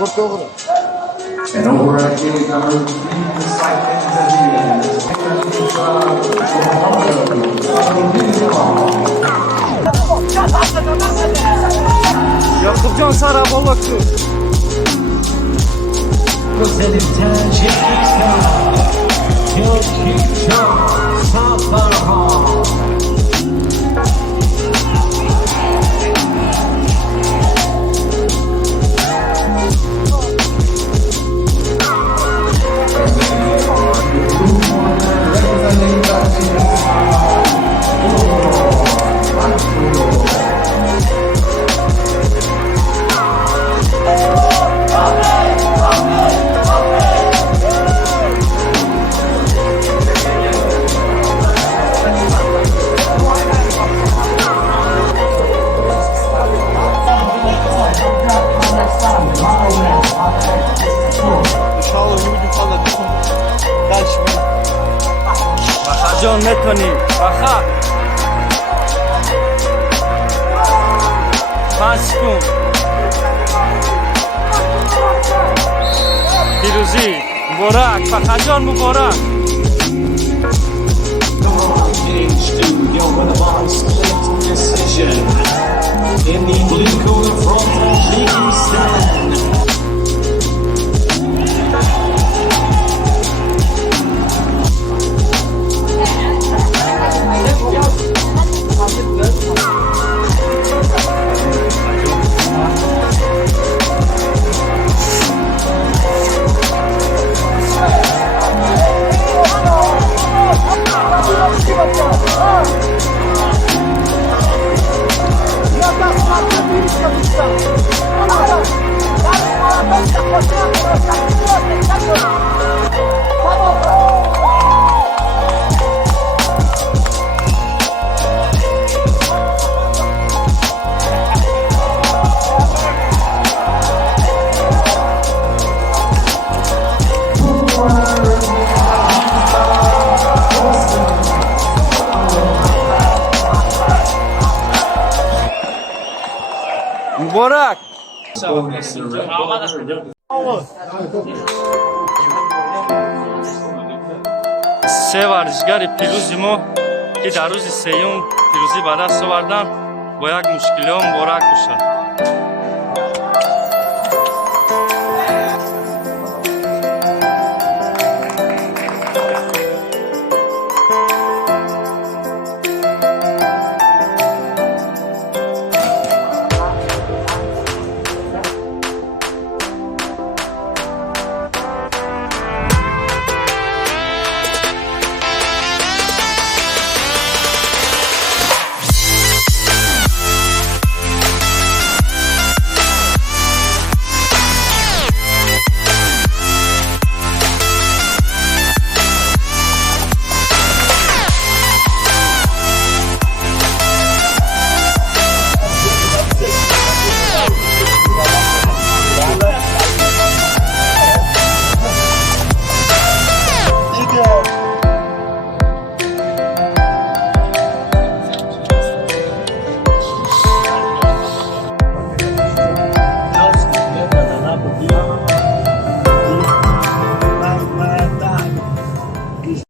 And over again, number 3, the Yakupcan Sarabolakçı. جان نتونی آخه بس کن پیروزی مبارک فخر جان مبارک In the blue corner from Tajikistan. مبارک سه ورزشگر پیروزی ما که در روز سیوم پیروزی به دست آوردن با یک مشکلی ها مبارک باشد.